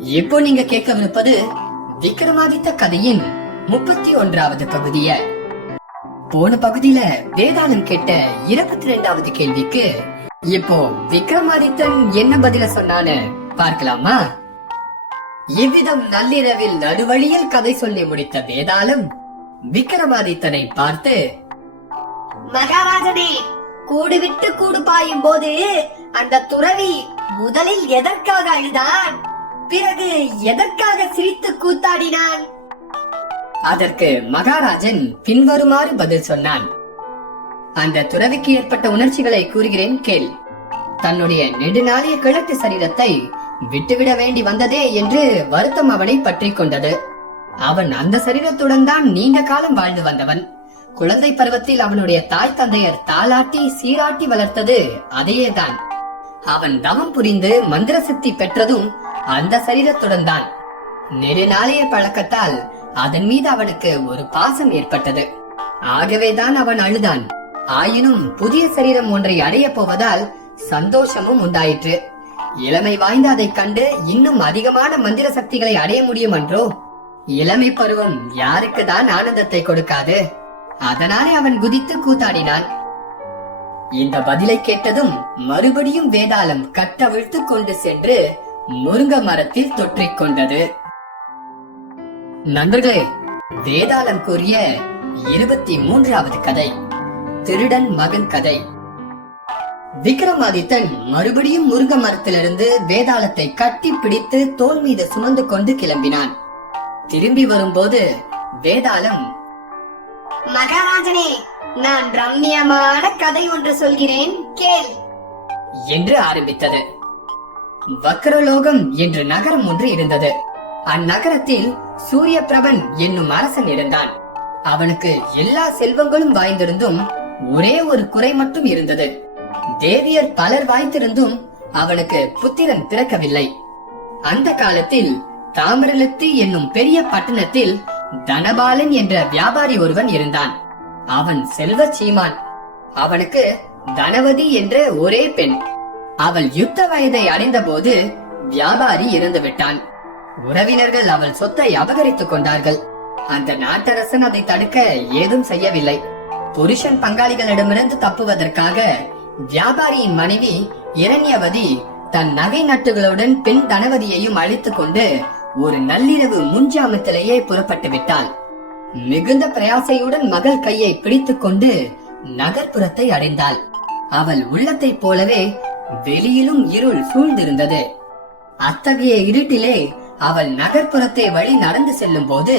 இப்போ நீங்க கேட்கவிருப்பது விக்ரமாதித்த கதையின் 31வது பகுதிய. போன பகுதியில வேதாளம் கேட்ட 22வது கேள்விக்கு இப்போ விக்ரமாதித்தன் என்ன பதில சொன்னான்னு பார்க்கலாமா? இவ்விதம் நள்ளிரவில் நடுவழியில் கதை சொல்லி முடித்த வேதாளம் விக்ரமாதித்தனை பார்த்து, மகாராஜனே, கூடு விட்டு கூடு பாயும் போது அந்த துறவி முதலில் எதற்காக அழுதான், பிறகு எதற்காக சிரித்து கூத்தாடினான்? அதற்கு மகாராஜன் பின்வருமாறு பதில் சொன்னான். அந்த துறவிக்கு ஏற்பட்ட உணர்ச்சிகளை கூறுகிறேன் கேள். தன்னுடைய நெடுநாளிய கிழட்டு சரீரத்தை விட்டுவிட வேண்டி வந்ததே என்று வருத்தம் அவனை பற்றி கொண்டது. அவன் அந்த சரீரத்துடன் தான் நீண்ட காலம் வாழ்ந்து வந்தவன். குழந்தை பருவத்தில் அவனுடைய தாய் தந்தையர் தாளாட்டி சீராட்டி வளர்த்தது அதையேதான். அவன் தவம் புரிந்து மந்திர சித்தி பெற்றதும் அந்த சரீரத்துடன் தான். நெடுநாளைய பழக்கத்தால் அதன் மீது அவனுக்கு ஒரு பாசம் ஏற்பட்டது. ஆகவேதான் அவன் அழுதான். ஆயினும் புதிய சரீரம் ஒன்றை அடைய போவதால் சந்தோஷமும் உண்டாயிற்று. இளமை வாய்ந்த அதை கண்டு இன்னும் அதிகமான மந்திர சக்திகளை அடைய முடியும் என்றோ? இளமை பருவம் யாருக்கு தான் ஆனந்தத்தை கொடுக்காது? அதனாலே அவன் குதித்து கூத்தாடினான். இந்த பதிலை கேட்டதும் மறுபடியும் வேதாளம் கட்டவிழ்த்து கொண்டு சென்று முருங்க மரத்தில் தொற்றிக் கொண்டது. நண்பர்களே, வேதாளம் கூறிய 23வது கதை திருடன் மகன் கதை. விக்ரமாதித்தன் மறுபடியும் முருங்க மரத்திலிருந்து வேதாளத்தை கட்டி பிடித்து தோள் மீது சுமந்து கொண்டு கிளம்பினான். திரும்பி வரும்போது வேதாளம், மகாராஜனே, நான் ரம்மியமான கதை ஒன்று சொல்கிறேன் கேள் என்று ஆரம்பித்தது. வக்ரலோகம் என்ற நகரம் ஒன்று இருந்தது. அந்நகரத்தில் சூரிய பிரபன் என்னும் அரசன் இருந்தான். அவனுக்கு எல்லா செல்வங்களும் வாய்ந்திருந்தும் ஒரே ஒரு குறை மட்டும் இருந்தது. தேவியர் பலர் வாய்த்திருந்தும் அவனுக்கு புத்திரன் பிறக்கவில்லை. அந்த காலத்தில் தாமிரலிப்தி என்னும் பெரிய பட்டணத்தில் தனபாலன் என்ற வியாபாரி ஒருவன் இருந்தான். அவன் செல்வ சீமான். அவனுக்கு தனவதி என்ற ஒரே பெண். அவள் யுத்த வயதை அடைந்த போது வியாபாரி இறந்து விட்டான். உறவினர்கள் அவள் சொத்தை அபகரித்துக் கொண்டார்கள். அந்த நாட்டரசன் அதை தடுக்க ஏதும் செய்யவில்லை. புருஷன் பங்காளிகளிடமிருந்து தப்புவதற்காக வியாபாரியின் மனைவி இரண்யவதி தன் நகை நட்டுகளுடன் பெண் தனவதியையும் அழைத்துக் கொண்டு ஒரு நள்ளிரவு முன்ஜாமத்திலேயே புறப்பட்டு விட்டாள். மிகுந்த பிரயாசையுடன் மகள் கையை பிடித்துக் கொண்டு நகர்ப்புறத்தை அடைந்தாள். அவள் உள்ளத்தை போலவே வெளியிலும் இருள் சூழ்ந்திருந்தது. அத்தகைய இருட்டிலே அவள் நகர்ப்புறத்தை வழி நடந்து செல்லும் போது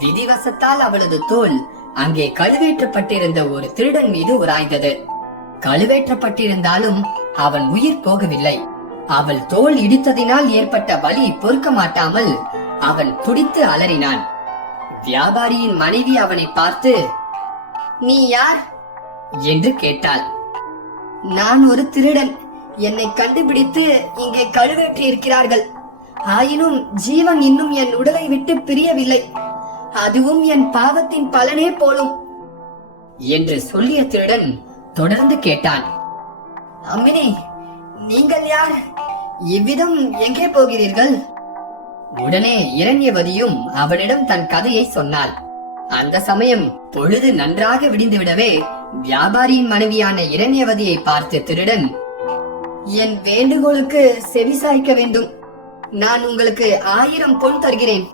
விதிவசத்தால் அவளது தோல் அங்கே கழுவேற்றப்பட்டிருந்த ஒரு திருடன் மீது உராய்ந்தது. கழுவேற்றப்பட்டிருந்தாலும் அவன் உயிர் போகவில்லை. அவள் தோல் இடித்ததினால் ஏற்பட்ட வலி பொறுக்க மாட்டாமல் அவன் துடித்து அலறினான். வியாபாரியின் மனைவி அவனை பார்த்து, நீ யார் என்று கேட்டாள். நான் ஒரு திருடன். என்னை கண்டுபிடித்து இங்கே கழுவேற்றி இருக்கிறார்கள். ஆயினும் ஜீவன் இன்னும் என் உடலை விட்டு பிரியவில்லை. அதுவும் என் பாவத்தின் பலனே போலும் என்று சொல்லிய திருடன் தொடர்ந்து கேட்டான். அம்மினி, நீங்கள் யார்? இவ்விதம் எங்கே போகிறீர்கள்? உடனே இரண்யவதியும் அவனிடம் தன் கதையை சொன்னாள். அந்த சமயம் பொழுது நன்றாக விடிந்துவிடவே வியாபாரியின் மனைவியான இரண்யவதியை பார்த்து திருடன், என் வேண்டுகோளுக்கு செவிசாய்க்க வேண்டும். நான் உங்களுக்கு 1000 பொன் தருகிறேன்.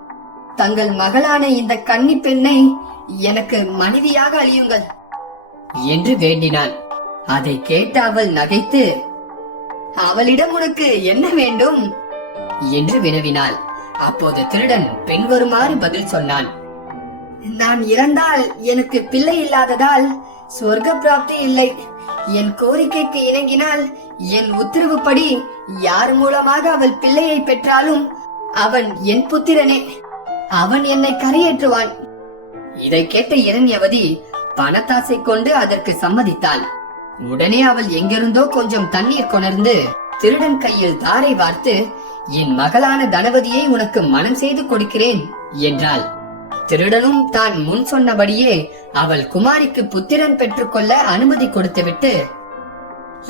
தங்கள் மகளான இந்த கன்னி பெண்ணை எனக்கு மனைவியாக அழியுங்கள் என்று வேண்டினான். அதை கேட்ட அவள் நகைத்து, அவளிடம் உனக்கு என்ன வேண்டும் என்று வினவினாள். அப்போது திருடன் பின்வருமாறு பதில் சொன்னான். நான் இறந்தால் எனக்கு பிள்ளை இல்லாததால் சொர்க்க பிராப்தி இல்லை. என் கோரிக்கைக்கு இணங்கினால் என் உத்தரவுப்படி யார் மூலமாக அவள் பிள்ளையை பெற்றாலும் அவன் என் புத்திரனே. அவன் என்னை கரையேற்றுவான். இதை கேட்ட இரண்யவதி பணத்தாசை கொண்டு அதற்கு சம்மதித்தாள். உடனே அவள் எங்கிருந்தோ கொஞ்சம் தண்ணீர் கொணர்ந்து திருடன் கையில் தாரை வார்த்து, என் மகளான தனவதியை உனக்கு மனம் செய்து கொடுக்கிறேன் என்றாள். திருடனும் தான் முன் சொன்னபடியே அவள் குமாரிக்கு புத்திரன் பெற்றுக்கொள்ள அனுமதி கொடுத்துவிட்டு,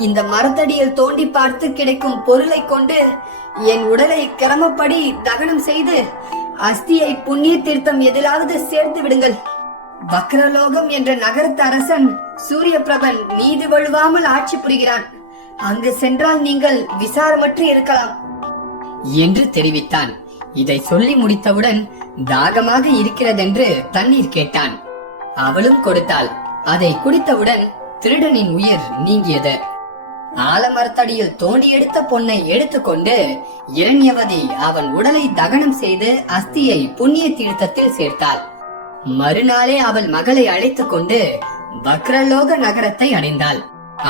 இந்த மரத்தடியில் தோண்டி பார்த்து கிடைக்கும் பொருளை கொண்டு என் உடலை கிரமப்படி தகனம் செய்து அஸ்தியை புண்ணிய தீர்த்தம் எதிலாவது சேர்த்து விடுங்கள். வக்ரலோகம் என்ற நகரத்து அரசன் சூரியபிரபன் நீதி வழுவாமல் ஆட்சி புரிகிறான். அங்கு சென்றால் நீங்கள் விசாரமற்று இருக்கலாம் என்று தெரிவித்தான். இதை சொல்லி முடித்தவுடன் தாகமாக இருக்கிறதென்று தண்ணீர் கேட்டான். அவளும் கொடுத்தாள். அதை குடித்தவுடன் திருடனின் உயிர் நீங்கியது. ஆலமரத்தடியில் தோண்டி எடுத்த பொன்னை எடுத்துக்கொண்டு இரண்யவதி அவன் உடலை தகனம் செய்து அஸ்தியை புண்ணிய தீர்த்தத்தில் சேர்த்தாள். மறுநாளே அவள் மகளை அழைத்துக் கொண்டு வக்ரலோக நகரத்தை அடைந்தாள்.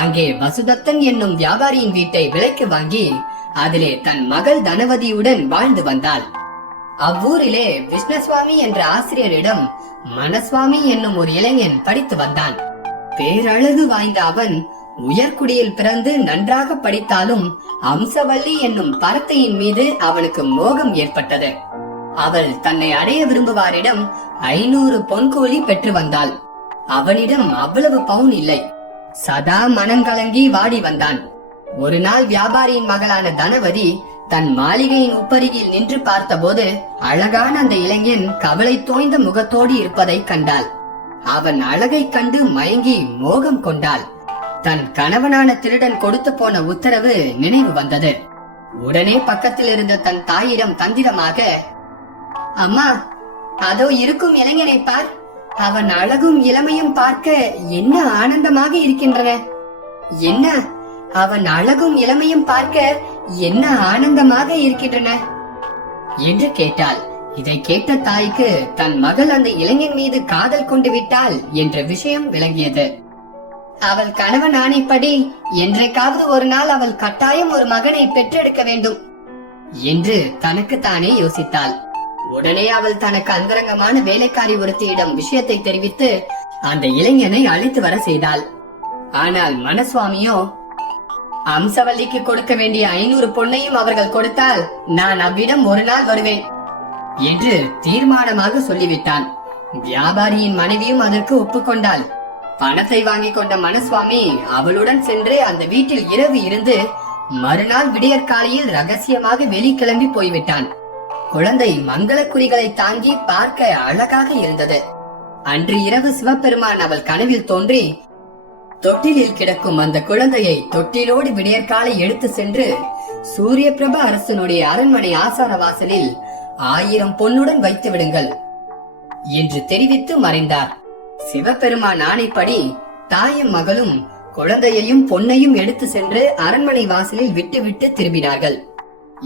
அங்கே வசுதத்தன் என்னும் வியாபாரியின் வீட்டை விலைக்கு வாங்கி அதிலே தன் மகள் தனவதியுடன் வாழ்ந்து வந்தாள். அவ்வூரிலே விஷ்ணசுவாமி என்ற ஆசிரியரிடம் மனசுவாமி என்னும் ஒரு இளைஞன் படித்து வந்தான். பேரழகு வாய்ந்த அவன் உயர்குடியில் பிறந்து நன்றாக படித்தாலும் அம்சவல்லி என்னும் பரத்தையின் மீது அவனுக்கு மோகம் ஏற்பட்டது. அவள் தன்னை அடைய விரும்புவாரிடம் 500 பொன்கூலி பெற்று வந்தாள். அவனிடம் அவ்வளவு பவுன் இல்லை. சதா மனங்கலங்கி வாடி வந்தான். ஒரு நாள் வியாபாரியின் மகளான தனவதி தன் மாளிகையின் உப்பருகில் நின்று பார்த்தபோது அழகான அந்த இளைஞன் கவலை தோய்ந்த முகத்தோடு இருப்பதை கண்டாள். அவன் அழகை கண்டு மயங்கி மோகம் கொண்டாள். தன் கணவனான திருடன் கொடுத்து போன உத்தரவு நினைவு வந்தது. உடனே பக்கத்தில் இருந்த தன் தாயிடம் தந்திரமாக, அம்மா, அதோ இருக்கும் இளைஞனை பார். அவன் அழகும் இளமையும் பார்க்க என்ன ஆனந்தமாக இருக்கின்றன. என்ன, அவன் அழகும் இளமையும் பார்க்க என்ன ஆனந்தமாக இருக்கின்றன என்று கேட்டாள். இதை கேட்ட தாய்க்கு தன் மகள் அந்த இளைஞன் மீது காதல் கொண்டு விட்டாள் என்ற விஷயம் விளங்கியது. அவள் கணவன் ஆணைப்படி என்றைக்காவது ஒரு நாள் அவள் கட்டாயம் ஒரு மகனை பெற்றெடுக்க வேண்டும் என்று தனக்கு தானே யோசித்தாள். உடனே அவள் தனக்கு அந்தரங்கமான வேலைக்காரி ஒருத்தியிடம் விஷயத்தை தெரிவித்து அந்த இளைஞனை அழைத்து வர செய்தாள். ஆனால் மனசுவாமியோ, அம்சவல்லிக்கு கொடுக்க வேண்டிய 500 பொன்னையும் அவர்கள் கொடுத்தால் நான் அவ்விடம் ஒரு நாள் வருவேன் என்று தீர்மானமாக சொல்லிவிட்டான். வியாபாரியின் மனைவியும் அதற்கு ஒப்புக்கொண்டாள். பணத்தை வாங்கி கொண்ட மனசுவாமி அவளுடன் சென்று அந்த வீட்டில் இரவு இருந்து மறுநாள் விடியற்காலையில் ரகசியமாக வெளிக்கிளம்பி போய்விட்டான். குழந்தை மங்கள குறிகளை தாங்கி பார்க்க அழகாக இருந்தது. அன்று இரவு சிவபெருமான் அவள் கனவில் தோன்றி தொட்டிலில் கிடக்கும் அந்த குழந்தையை தொட்டிலோடு விடியற்காலை எடுத்து சென்று சூரியபிரப அரசனுடைய அரண்மனை ஆசார வாசலில் 1000 பொன்னுடன் வைத்து விடுங்கள் என்று தெரிவித்து மறைந்தார். சிவபெருமான் ஆணைப்படி தாயும் மகளும் குழந்தையையும் பொன்னையும் எடுத்து சென்று அரண்மனை வாசலில் விட்டுவிட்டு திரும்பினார்கள்.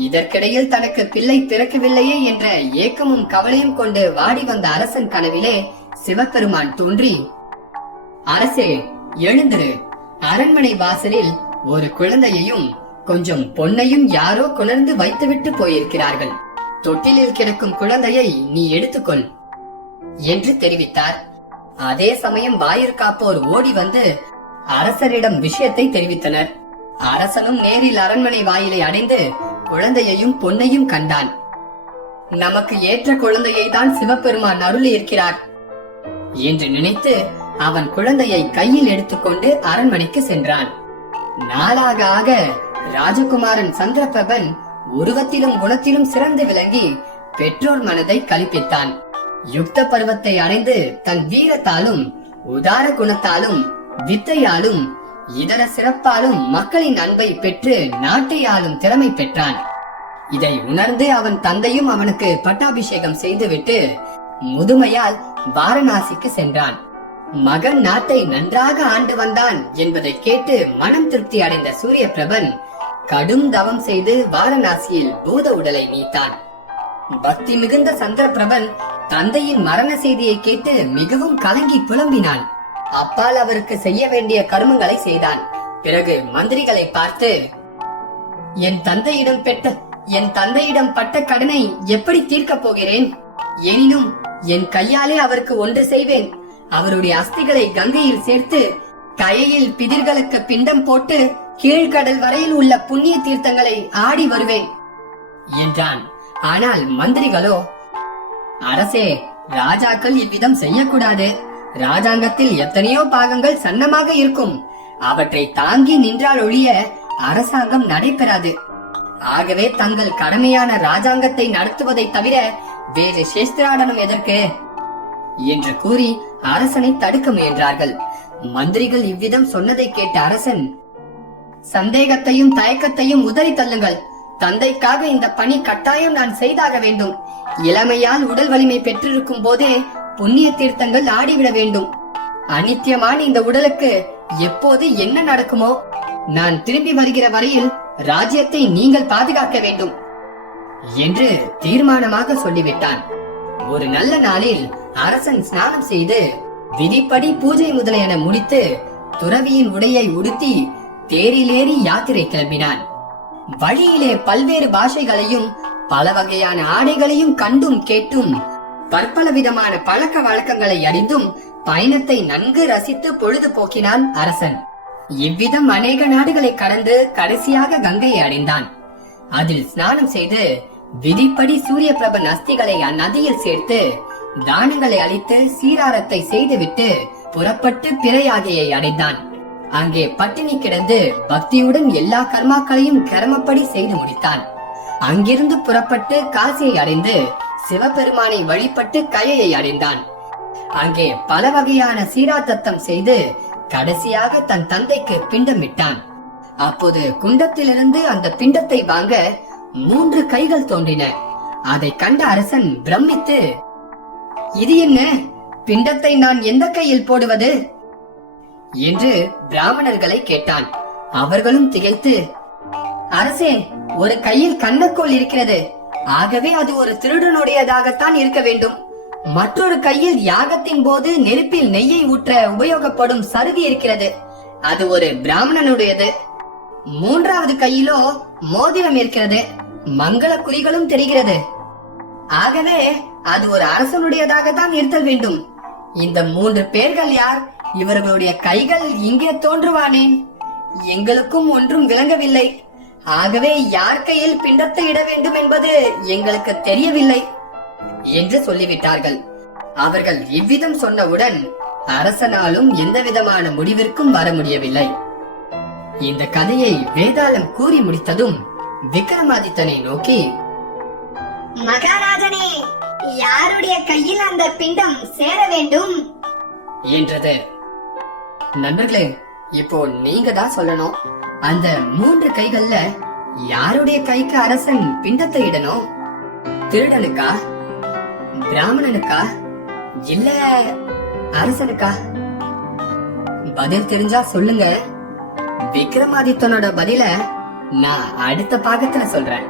இதற்கிடையில் தனக்கு பிள்ளை பிறக்கவில்லையே என்ற ஏக்கமும் கவலையும் கொண்டு வாடி வந்த அரசன் கனவிலே சிவபெருமான் தோன்றி, அரசே, எழுந்திரு. அரண்மனை வாசலில் ஒரு குழந்தையையும் கொஞ்சம் பொன்னையும் யாரோ கொணர்ந்து வைத்துவிட்டு போயிருக்கிறார்கள். தொட்டிலில் கிடக்கும் குழந்தையை நீ எடுத்துக்கொள் என்று தெரிவித்தார். அதே சமயம் வாயிற்காப்போர் ஓடி வந்து அரசரிடம் விஷயத்தை தெரிவித்தனர். அரசனும் நேரில் அரண்மனை வாயிலை அடைந்து குழந்தையையும் பொன்னையும் கண்டான். நமக்கு ஏற்ற குழந்தையை தான் சிவபெருமான் அருள் இருக்கிறார் என்று நினைத்து அவன் குழந்தையை கையில் எடுத்துக்கொண்டு அரண்மனைக்கு சென்றான். நாளாக ஆக ராஜகுமாரன் சந்திரபிரபன் உருவத்திலும் குணத்திலும் சிறந்து விளங்கி பெற்றோர் மனதை களிப்பித்தான். யுக்த பருவத்தை அடைந்து தன் வீரத்தாலும் உதார குணத்தாலும் வித்தையாலும் இதர சிறப்பாலும் மக்களின் அன்பை பெற்று நாட்டை ஆளும் திறமை பெற்றான். இதை உணர்ந்து அவன் தந்தையும் அவனுக்கு பட்டாபிஷேகம் செய்துவிட்டு முதுமையால் வாரணாசிக்கு சென்றான். மகன் நாட்டை நன்றாக ஆண்டு வந்தான் என்பதை கேட்டு மனம் திருப்தி அடைந்த சூரியபிரபன் கடும் தவம் செய்து வாரணாசியில் பூத உடலை நீத்தான். பக்தி மிகுந்த சந்திரபிரபன் தந்தையின் மரண செய்தியை கேட்டு மிகவும் கலங்கி புலம்பினான். அப்பால் அவருக்கு செய்ய வேண்டிய கர்மங்களை செய்தான். பிறகு மந்திரிகளை பார்த்து, என் தந்தையிடம் பட்ட கடனை எப்படி தீர்க்கப் போகிறேன்? எனினும் என் கையாலே அவருக்கு ஒன்று செய்வேன். அவருடைய அஸ்திகளை கங்கையில் சேர்த்து கயையில் பிதிர்களுக்கு பிண்டம் போட்டு கீழ்கடல் வரையில் உள்ள புண்ணிய தீர்த்தங்களை ஆடி வருவேன் என்றான். ஆனால் மந்திரிகளோ, அரசே, ராஜாக்கள் இவ்விதம் செய்யக்கூடாது. ராஜாங்கத்தில் எத்தனையோ பாகங்கள் சன்னமாக இருக்கும். அவற்றை தாங்கி நின்றால் ஒழிய அரசாங்கம் நடைபெறாது. ஆகவே தங்கள் கடமையான ராஜாங்கத்தை நடத்துவதை தவிர வேறு சேஸ்திராடனம் எதற்கு என்று கூறி அரசனை தடுக்க முயன்றார்கள். மந்திரிகள் இவ்விதம் சொன்னதை கேட்ட அரசன், சந்தேகத்தையும் தயக்கத்தையும் உதறி தள்ளுங்கள். தந்தைக்காக இந்த பணி கட்டாயம் நான் செய்தாக வேண்டும். இளமையால் உடல் வலிமை பெற்றிருக்கும் போதே புண்ணிய தீர்த்தங்கள் ஆடிவிட வேண்டும். அநித்தியமான இந்த உடலுக்கு எப்போது என்ன நடக்குமோ, நான் திரும்பி வருகிற வரையில் ராஜ்யத்தை நீங்கள் பாதுகாக்க வேண்டும் என்று தீர்மானமாக சொல்லிவிட்டான். ஒரு நல்ல நாளில் அரசன் ஸ்நானம் செய்து விதிப்படி பூஜை முதலியன முடித்து துறவியின் உடையை உடுத்தி தேரிலேறி யாத்திரை கிளம்பினான். வழியிலே பல்வேறு பாஷைகளையும் பல வகையான ஆடைகளையும் கண்டும் கேட்டும் பற்பல விதமான பழக்க வழக்கங்களை அறிந்தும் பயணத்தை நன்கு ரசித்து பொழுது போக்கினான் அரசன். இவ்விதம் அநேக நாடுகளை கடந்து கடைசியாக கங்கையை அடைந்தான். அதில் ஸ்நானம் செய்து விதிப்படி சூரிய பிரபன் அஸ்திகளை அந்நதியில் சேர்த்து தானங்களை அளித்து சீராரத்தை செய்துவிட்டு புறப்பட்டு பிறையாகையை அடைந்தான். அங்கே பட்டினி கிடந்து பக்தியுடன் எல்லா கர்மாக்களையும் கர்மப்படி செய்து முடித்தான். அங்கிருந்து புறப்பட்டு காசியை அடைந்து சிவபெருமானை வழிபட்டு கயையை அடைந்தான். அங்கே பல வகையான சீராத்தத்தம் செய்து கடைசியாக தன் தந்தைக்கு பிண்டமிட்டான். அப்போது குண்டத்திலிருந்து அந்த பிண்டத்தை வாங்க 3 கைகள் தோன்றின. அதை கண்ட அரசன் பிரமித்து, இது என்ன? பிண்டத்தை நான் எந்த கையில் போடுவது என்று பிராமணர்களை கேட்டான். அவர்களும் திகைத்து, அரசே, ஒரு கையில் கண்ணக்கோல் இருக்கிறது. ஆகவே அது ஒரு திருடனுடையதாகத்தான் இருக்க வேண்டும். மற்றொரு கையில் யாகத்தின் போது நெருப்பில் நெய்யை ஊற்ற உபயோகப்படும் சருகு இருக்கிறது. அது ஒரு பிராமணனுடையது. 3வது கையிலோ மோதிரம் இருக்கிறது. மங்கள குறிகளும் தெரிகிறது. ஆகவே அது ஒரு அரசனுடையதாகத்தான் இருத்தல் வேண்டும். இந்த 3 பேர்கள் யார்? இவர்களுடைய கைகள் இங்கே தோன்றுவானேன்? எங்களுக்கும் ஒன்றும் விளங்கவில்லை. ஆகவே யார் கையில் பிண்டத்தை இட வேண்டும் என்பது எங்களுக்கு தெரியவில்லை என்று சொல்லிவிட்டார்கள். அவர்கள் இவ்விதம் சொன்னவுடன் அரசனாலும் எந்த விதமான முடிவிற்கும் வர முடியவில்லை. இந்த கதையை வேதாளம் கூறி முடித்ததும் விக்ரமாதித்தனை நோக்கி, மகாராஜனே, யாருடைய கையில் அந்த பிண்டம் சேர வேண்டும் என்றது. நண்பர்களே, இப்போ நீங்க தான் சொல்லணும். அந்த 3 கைகள்ல யாருடைய கைக்கு அரசன் பிண்டத்தை இடணும்? திருடனுக்கா, பிராமணனுக்கா, இல்ல அரசனுக்கா? பதில் தெரிஞ்சா சொல்லுங்க. விக்ரமாதித்தனோட பதில நான் அடுத்த பாகத்துல சொல்றேன்.